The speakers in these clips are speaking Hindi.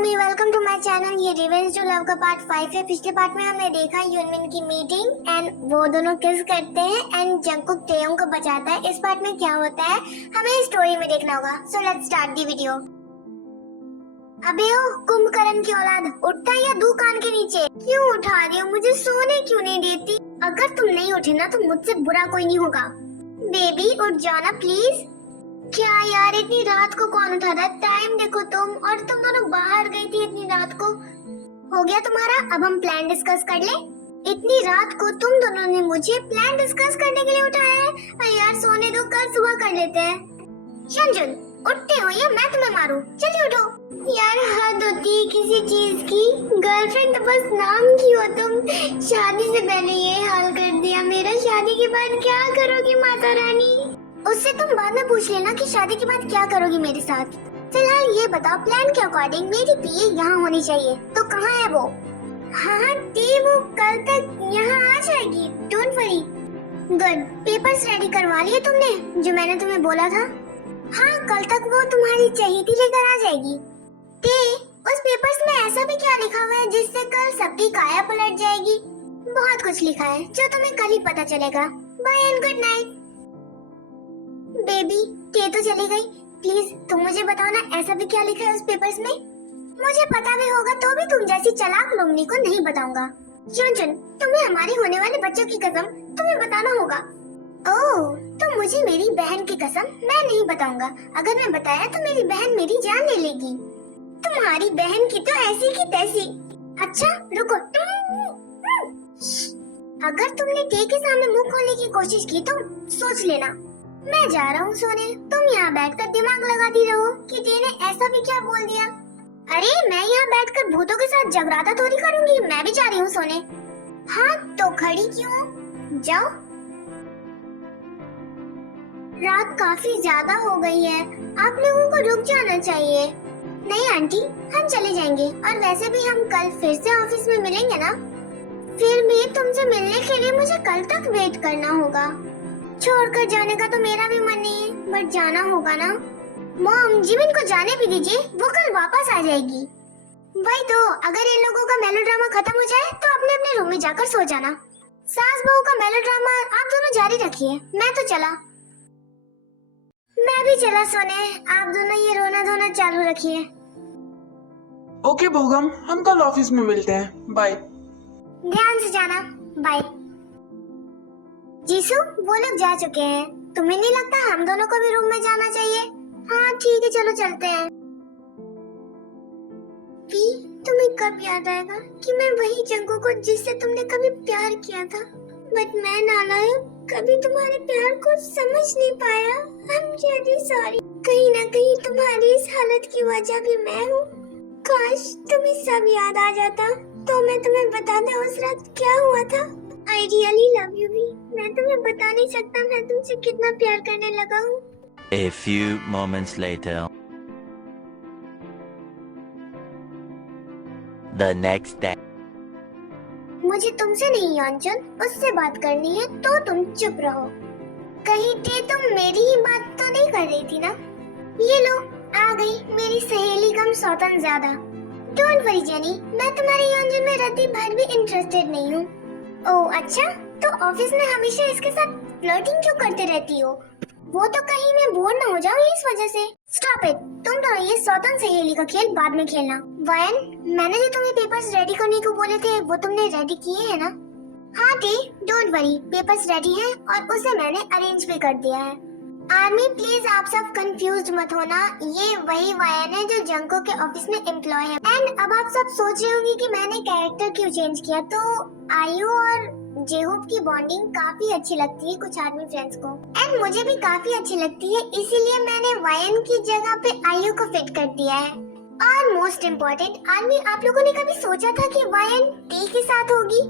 Army, welcome to my channel. ये रिवेंज टू लव का पार्ट 5 है। पिछले पार्ट में हमने देखा यूनमिन की मीटिंग एंड वो दोनों किस करते हैं एंड जंगकुक टेयोंग को बचाता है। इस पार्ट में क्या होता है हमें स्टोरी में देखना होगा। So let's start the video. अबे ओ कुंभकर्ण की औलाद, उठता है या दू कान के नीचे? क्यों उठा रही हो? मुझे सोने क्यों नहीं देती? अगर तुम नहीं उठे ना तो मुझसे बुरा कोई नहीं होगा। बेबी उठ जाओ ना प्लीज। क्या यार, इतनी रात को कौन उठा रहा है? टाइम देखो तुम, और तुम दोनों बाहर गई थी इतनी रात को। हो गया तुम्हारा? अब हम प्लान डिस्कस कर ले। इतनी रात को तुम दोनों ने मुझे प्लान डिस्कस करने के लिए उठाया है? अरे यार सोने दो, कल सुबह कर लेते हैं। शंजुन उठते हो या मैं तुम्हें मारूं? जल्दी उठो। यार हद होती है किसी चीज की। गर्लफ्रेंड तो बस नाम की हो तुम। शादी से पहले ये हाल कर दिया मेरा, शादी के बाद क्या करोगी माता रानी? उससे तुम बाद में पूछ लेना कि शादी के बाद क्या करोगी मेरे साथ। फिलहाल ये बताओ, प्लान के अकॉर्डिंग मेरी पीए यहाँ होनी चाहिए, तो कहाँ है वो? हाँ टी, वो कल तक यहाँ आ जाएगी, don't worry. Good, papers ready करवा लिए तुमने जो मैंने तुम्हें बोला था? हाँ, कल तक वो तुम्हारी चहेती लेकर आ जाएगी। टी, उस पेपर्स में ऐसा भी क्या लिखा हुआ है जिससे कल सबकी काया पलट जाएगी? बहुत कुछ लिखा है जो तुम्हें कल ही पता चलेगा। Bye and good night. Baby टे तो चली गई, प्लीज तुम मुझे बताओ ना ऐसा भी क्या लिखा है उस पेपर्स में? मुझे पता भी होगा तो भी तुम जैसी चालाक लोमनी को नहीं बताऊंगा। चुन तुम्हें हमारे होने वाले बच्चों की कसम तुम्हें बताना होगा। ओह, तो मुझे मेरी बहन की कसम मैं नहीं बताऊंगा। अगर मैं बताया तो मेरी बहन मेरी जान ले लेगी। तुम्हारी बहन की तो ऐसी की तैसी। अच्छा रुको, अगर तुमने टे के सामने मुंह खोलने की कोशिश की तो सोच लेना। मैं जा रहा हूँ सोने, तुम यहाँ बैठकर दिमाग लगाती रहो कि टे ने ऐसा भी क्या बोल दिया। अरे मैं यहाँ बैठकर भूतों के साथ जगराता थोड़ी करूँगी, मैं भी जा रही हूँ सोने। हाँ तो खड़ी क्यों? जाओ। रात काफी ज्यादा हो गई है, आप लोगों को रुक जाना चाहिए। नहीं आंटी, हम चले जाएंगे, और वैसे भी हम कल फिर से ऑफिस में मिलेंगे ना। फिर भी तुमसे मिलने के लिए मुझे कल तक वेट करना होगा। छोड़कर जाने का तो मेरा भी मन नहीं है, बट जाना होगा ना। मॉम, जिमिन को जाने भी दीजिए, वो कल वापस आ जाएगी। वही तो, अगर इन लोगों का मेलोड्रामा खत्म हो जाए तो अपने अपने रूम में जाकर सो जाना। सास बहू का मेलोड्रामा आप दोनों जारी रखिए, मैं तो चला। मैं भी चला सोने, आप दोनों ये रोना धोना चालू रखिए। ओके बोगम, हम कल ऑफिस में मिलते हैं, बाय। ध्यान से जाना, बाय। जीसू, वो लोग जा चुके हैं, तुम्हें नहीं लगता हम दोनों को भी रूम में जाना चाहिए? हाँ ठीक है, चलो चलते हैं। पी, तुम्हें कब याद आएगा कि मैं वही जंगकुक को जिससे तुमने कभी प्यार किया था, बट मैं नालायक कभी तुम्हारे प्यार को समझ नहीं पाया। I'm really sorry। कहीं ना कहीं तुम्हारी इस हालत की वजह भी मैं हूँ। काश तुम्हें सब याद आ जाता तो मैं तुम्हें बता दूं उस रात क्या हुआ था। I really love you भी। मैं तुम्हें बता नहीं सकता मैं तुमसे कितना प्यार करने लगा हूँ। A few moments later. The next day. मुझे तुमसे नहीं योंचुन, उससे बात करनी है तो तुम चुप रहो। कहीं टे तुम मेरी ही बात तो नहीं कर रही थी ना? ये लो, आ गई मेरी सहेली कम सौतन ज्यादा। डोंट वरी जेनी, मैं तुम्हारी योंचुन में रत्ती भर भी इंटरेस्टेड नहीं हूँ। ओह अच्छा, तो ऑफिस में हमेशा इसके साथ फ्लर्टिंग क्यों करते रहती हो? वो तो कहीं मैं बोर ना हो जाऊँ इस वजह से। स्टॉप इट, तुम दोनों ये सौतन सहेली का खेल बाद में खेलना। वायन, मैंने जो तुम्हें पेपर्स रेडी करने को बोले थे वो तुमने रेडी किए हैं ना? हाँ T, don't worry, papers ready हैं और उसे मैंने अरेंज भी कर दिया है। आर्मी प्लीज आप सब कंफ्यूज मत होना, ये वही वायन है जो जंगकुक के ऑफिस में एम्प्लॉय है। एंड अब आप सब सोच रहे होंगे कि मैंने कैरेक्टर क्यों चेंज किया, तो आयु और जेहूब की बॉन्डिंग काफी अच्छी लगती है कुछ आर्मी फ्रेंड्स को, एंड मुझे भी काफी अच्छी लगती है, इसीलिए मैंने वायन की जगह पे आयु को फिट कर दिया है। और मोस्ट इम्पोर्टेंट आर्मी, आप लोगों ने कभी सोचा था कि वायन टे के साथ होगी?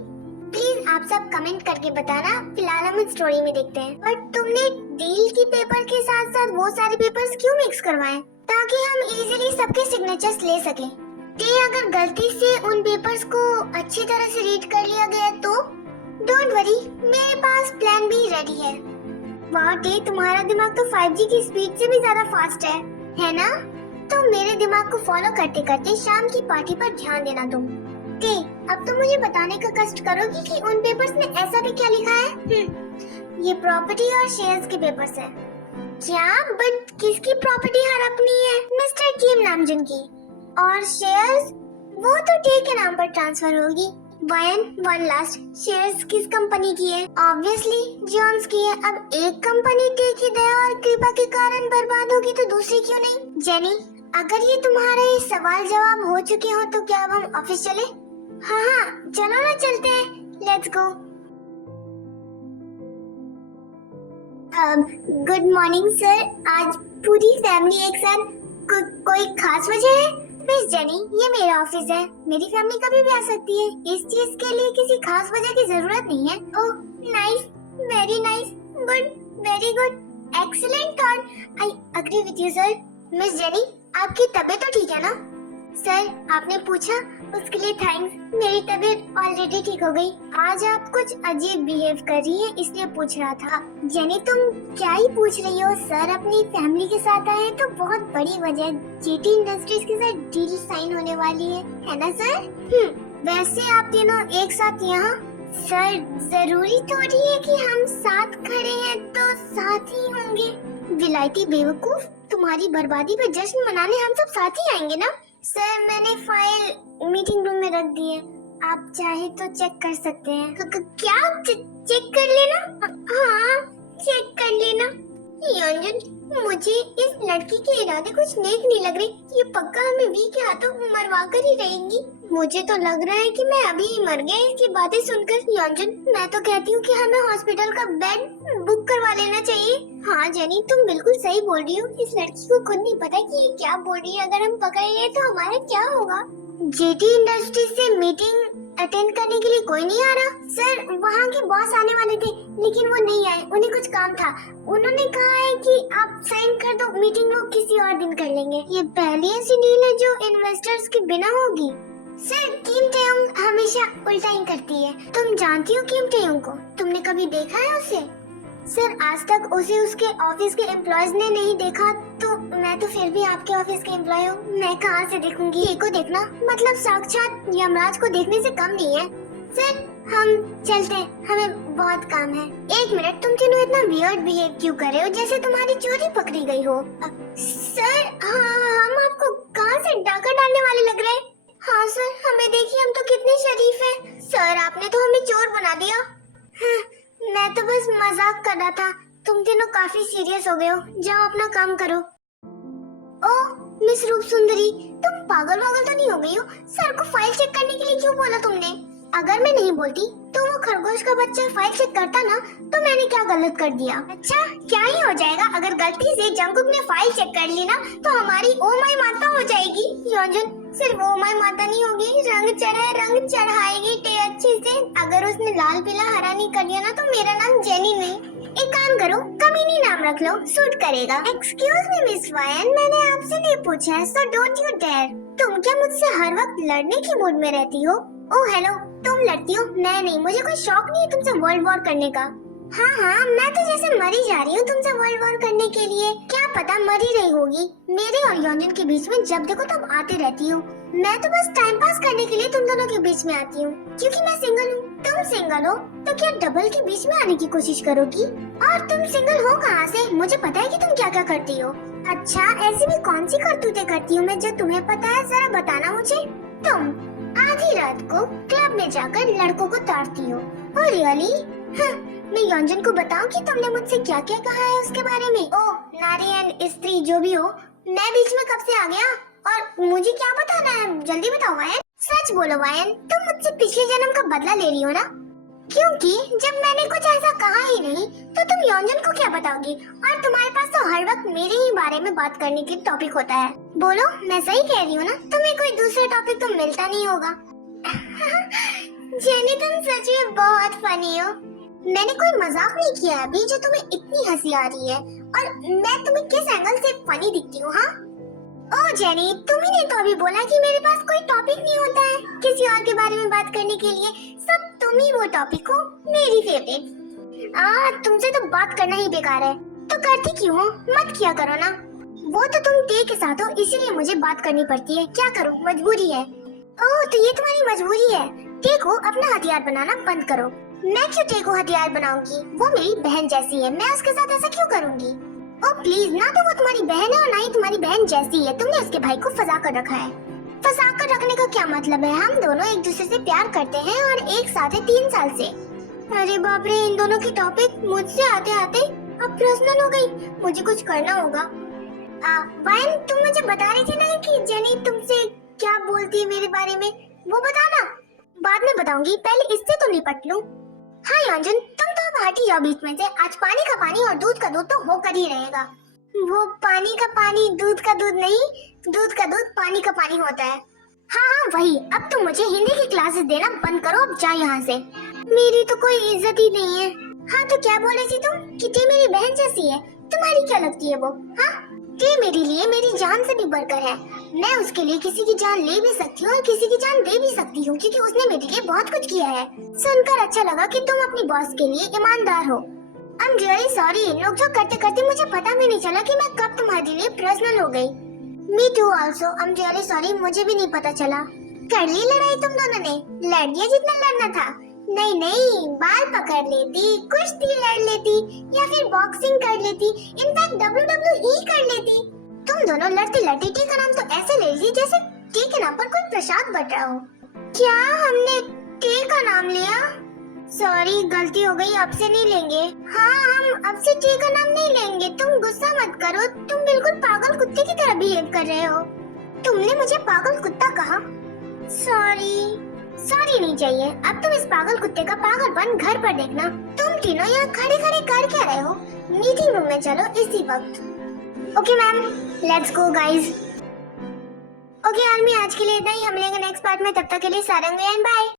प्लीज आप सब कमेंट करके बताना। फिलहाल हम स्टोरी में देखते हैं। बट तुमने डील की पेपर के साथ साथ वो सारे पेपर्स क्यों मिक्स करवाए? ताकि हम इजीली सबके सिग्नेचर्स ले सके। टे, अगर गलती से उन पेपर्स को अच्छी तरह से रीड कर लिया गया तो? डोंट वरी, मेरे पास प्लान भी रेडी है। वाह टे, तुम्हारा दिमाग तो 5G की स्पीड से भी ज्यादा फास्ट है ना? तो मेरे दिमाग को फॉलो करते करते शाम की पार्टी पर ध्यान देना तुम। अब तो मुझे बताने का कष्ट करोगी कि उन पेपर्स में ऐसा भी क्या लिखा है? ये प्रॉपर्टी और शेयर्स के पेपर्स है। क्या? बट किसकी प्रॉपर्टी हड़पनी है? मिस्टर किम नामजुन की। और शेयर्स वो तो टे के नाम पर ट्रांसफर होगी। वन लास्ट, शेयर्स किस कंपनी की है? ऑब्वियसली जॉन्स की है। अब एक कंपनी टे की दया और कृपा के कारण बर्बाद होगी तो दूसरी क्यों नहीं? जेनी, अगर ये तुम्हारे सवाल जवाब हो चुके हो तो क्या अब हम ऑफिस चले? हाँ, चलो ना, चलते हैं। Let's go. Good morning sir. आज पूरी फैमिली एक साथ। कोई खास वजह है? मिस जेनी, ये मेरा ऑफिस है। मेरी फैमिली कभी भी आ सकती है। इस चीज के लिए किसी खास वजह की जरूरत नहीं है। Oh nice, very nice, good, very good, excellent और I agree with you sir. Miss Jenny, आपकी तबीयत तो ठीक है ना? सर, आपने पूछा उसके लिए थैंक्स। मेरी तबीयत ऑलरेडी ठीक हो गई। आज आप कुछ अजीब बिहेव कर रही हैं, इसलिए पूछ रहा था। जेनी, तुम क्या ही पूछ रही हो? सर अपनी फैमिली के साथ आए हैं तो बहुत बड़ी वजह। जेटी इंडस्ट्रीज के साथ डील साइन होने वाली है ना सर? वैसे आप तीनों एक साथ यहाँ? सर, जरूरी थोड़ी है कि हम साथ खड़े हैं तो साथ ही होंगे। विलायती बेवकूफ, तुम्हारी बर्बादी पे जश्न मनाने हम सब साथ ही आएंगे ना? सर, मैंने फाइल मीटिंग रूम में रख दी है, आप चाहे तो चेक कर सकते हैं। क्या? चेक कर लेना? हाँ, चेक कर लेना। योंजन, मुझे इस लड़की के इरादे कुछ नेक नहीं लग रहे। ये पक्का हमें वी के हाथों मरवा कर ही रहेंगी। मुझे तो लग रहा है कि मैं अभी ही मर गया इसकी बातें सुनकर। योंजन, मैं तो कहती हूँ कि हमें हॉस्पिटल का बेड बुक करवा लेना चाहिए। हाँ जेनी, तुम बिल्कुल सही बोल रही हो। इस लड़की को खुद नहीं पता कि ये क्या बोल रही है। अगर हम पकड़े गए तो हमारा क्या होगा? जेटी इंडस्ट्री से मीटिंग अटेंड करने के लिए कोई नहीं आ रहा? सर, वहाँ के बॉस आने वाले थे लेकिन वो नहीं आए, उन्हें कुछ काम था। उन्होंने कहा है कि आप साइन कर दो, मीटिंग वो किसी और दिन कर लेंगे। ये पहली ऐसी डील है जो इन्वेस्टर्स के बिना होगी। सर, किम टेयोंग हमेशा उल्टा ही करती है। तुम जानती हो किम टेयोंग को? तुमने कभी देखा है उसे? सर, आज तक उसे उसके ऑफिस के एम्प्लॉयज ने नहीं देखा, तो मैं तो फिर भी आपके ऑफिस के एम्प्लॉय हूँ। मैं कहाँ से देखूंगी? ये को देखना मतलब साक्षात यमराज को देखने से कम नहीं है। सर, हम चलते हैं, हमें बहुत काम है। एक मिनट, तुम तीनों इतना वियर्ड बिहेव क्यों कर रहे हो, जैसे तुम्हारी चोरी पकड़ी गई हो? सर, हम आपको कहाँ से डाका डालने वाले लग रहे हैं? हाँ सर, हमें देखिए, हम तो कितने शरीफ हैं। सर, आपने तो हमें चोर बना दिया। हाँ, मैं तो बस मजाक कर रहा था। तुम तीनों काफी सीरियस हो गए हो। जाओ अपना काम करो। ओह मिस रूप सुंदरी, तुम पागल वागल तो नहीं हो गई हो? सर को फाइल चेक करने के लिए क्यों बोला तुमने? अगर मैं नहीं बोलती तो वो खरगोश का बच्चा फाइल चेक करता ना, तो मैंने क्या गलत कर दिया? अच्छा, क्या ही हो जाएगा? अगर गलती से जंगकुक ने फाइल चेक कर ली ना तो हमारी ओ माई माता हो जाएगी। योंजन, सिर्फ ओ माई माता नहीं होगी, रंग चढ़ाएगी टे अच्छे से। अगर उसने लाल पीला हरा नहीं कर लिया ना तो मेरा नाम जेनी नहीं। एक काम करो, कमीनी नाम रख लो, सूट करेगा। एक्सक्यूज मी मिस वायन, मैंने आपसे नहीं पूछा है, सो डोंट यू डेयर। तुम क्या मुझसे हर वक्त लड़ने की मूड में रहती हो? ओह हेलो, तुम लड़ती हो? मैं नहीं, मुझे कोई शौक नहीं है तुमसे वर्ल्ड वॉर करने का। हाँ, मैं तो जैसे मरी जा रही हूँ तुमसे वर्ल्ड वॉर करने के लिए। क्या पता मरी रही होगी। मेरे और योंजन के बीच में जब देखो तब आते रहती हो। मैं तो बस टाइम पास करने के लिए तुम दोनों के बीच में आती हूँ, क्योंकि मैं सिंगल हूँ। तुम सिंगल हो तो क्या डबल के बीच में आने की कोशिश करोगी? और तुम सिंगल हो कहाँ से? मुझे पता है कि तुम क्या क्या करती हो। अच्छा, ऐसी भी कौन सी करतूतें करती हूँ मैं जो तुम्हें पता है? जरा बताना मुझे। तुम आधी रात को क्लब में जाकर लड़कों को ताड़ती हो। Oh really? मैं योंजन को बताऊं कि तुमने मुझसे क्या क्या कहा है उसके बारे में? ओह नारी एंड स्त्री जो भी हो, मैं बीच में कब से आ गया? और मुझे क्या बताना है? जल्दी बताओ वायन। सच बोलो वायन, तुम मुझसे पिछले जन्म का बदला ले रही हो ना? क्योंकि जब मैंने कुछ ऐसा कहा ही नहीं तो तुम योंजन को क्या बताओगी? और तुम्हारे पास तो हर वक्त मेरे ही बारे में बात करने के टॉपिक होता है। बोलो, मैं सही कह रही हूँ ना? तुम्हें कोई दूसरा टॉपिक तो मिलता नहीं होगा। जेनी, तुम सच में बहुत फनी हो। मैंने कोई मजाक नहीं किया अभी जो तुम्हें इतनी हंसी आ रही है। और मैं तुम्हें किस एंगल से फनी दिखती हूँ? हाँ ओह जेनी, तुम्ही ने तो अभी बोला कि मेरे पास कोई टॉपिक नहीं होता है किसी और के बारे में बात करने के लिए। सब तुम ही वो टॉपिक हो, मेरी फेवरेट। तुमसे तो बात करना ही बेकार है, तो करती क्यों हो? मत किया करो ना। वो तो तुम टे के साथ हो इसीलिए मुझे बात करनी पड़ती है, क्या करूं, मजबूरी है। ओह तो ये तुम्हारी मजबूरी है। टे को अपना हथियार बनाना बंद करो। मैं क्यों टे को हथियार बनाऊंगी, वो मेरी बहन जैसी है, मैं उसके साथ ऐसा क्यों करूंगी। ओह प्लीज, ना तो वो तुम्हारी बहन है और ना ही तुम्हारी बहन जैसी है, तुमने उसके भाई को फंसा कर रखा है। फंसा कर रखने का क्या मतलब है, हम दोनों एक दूसरे से प्यार करते हैं और एक साथ है 3 साल से। अरे बाप रे, इन दोनों की टॉपिक मुझसे आते आते अब पर्सनल हो गई, मुझे कुछ करना होगा। वायन, तुम मुझे बता रही थी ना कि जेनी तुमसे क्या बोलती है मेरे बारे में, वो बताना। बाद में बताऊंगी, पहले इससे तो निपट लूं। हाँ योंजन, तुम तो अब हटी जाओ बीच में से, आज पानी का पानी और दूध का दूध तो होकर ही रहेगा। वो पानी का पानी दूध का दूध नहीं, दूध का दूध पानी का पानी होता है। हाँ हाँ वही, अब तुम मुझे हिंदी की क्लासेस देना बंद करो, अब जा यहाँ से, मेरी तो कोई इज्जत ही नहीं है। हाँ तो क्या बोले थी तुम कि टे मेरी बहन जैसी है, तुम्हारी क्या लगती है वो। हाँ टे मेरे लिए मेरी जान से भी बढ़कर है, मैं उसके लिए किसी की जान ले भी सकती हूँ और किसी की जान दे भी सकती हूँ क्योंकि उसने मेरे लिए बहुत कुछ किया है। सुनकर अच्छा लगा कि तुम अपनी बॉस के लिए ईमानदार हो। आई एम रियली सॉरी, नोकझोंक करते करते मुझे पता भी नहीं चला कि मैं कब तुम्हारे लिए पर्सनल हो गई। Me too also, I am really sorry, मुझे भी नहीं पता चला। कर ली लड़ाई तुम दोनों ने, लड़ लिया जितना लड़ना था। नहीं नहीं, बाल पकड़ लेती, कुश्ती लड़ लेती या फिर बॉक्सिंग कर लेती, इनफैक्ट WWE कर लेती। तुम दोनों लड़ते लड़ते टे का नाम तो ऐसे ले ली जैसे टे के नाम पर कोई प्रसाद बट रहा हो। क्या हमने टे का नाम लिया? सॉरी, गलती हो गई, अब से नहीं लेंगे। हाँ हम अब से टे का नाम नहीं लेंगे, तुम गुस्सा मत करो, तुम बिल्कुल पागल कुत्ते की तरह बिहेव कर रहे हो। तुमने मुझे पागल कुत्ता कहा। सॉरी नहीं चाहिए, अब तुम इस पागल कुत्ते का पागलपन घर पर देखना। तुम तीनों यहाँ खड़े खड़े कर क्या रहे हो, मीटिंग रूम में चलो इसी वक्त। Okay ma'am, let's go guys. Okay army, आज के लिए इतना ही, हम मिलेंगे नेक्स्ट पार्ट में, तब तक के लिए सारंग एंड बाय।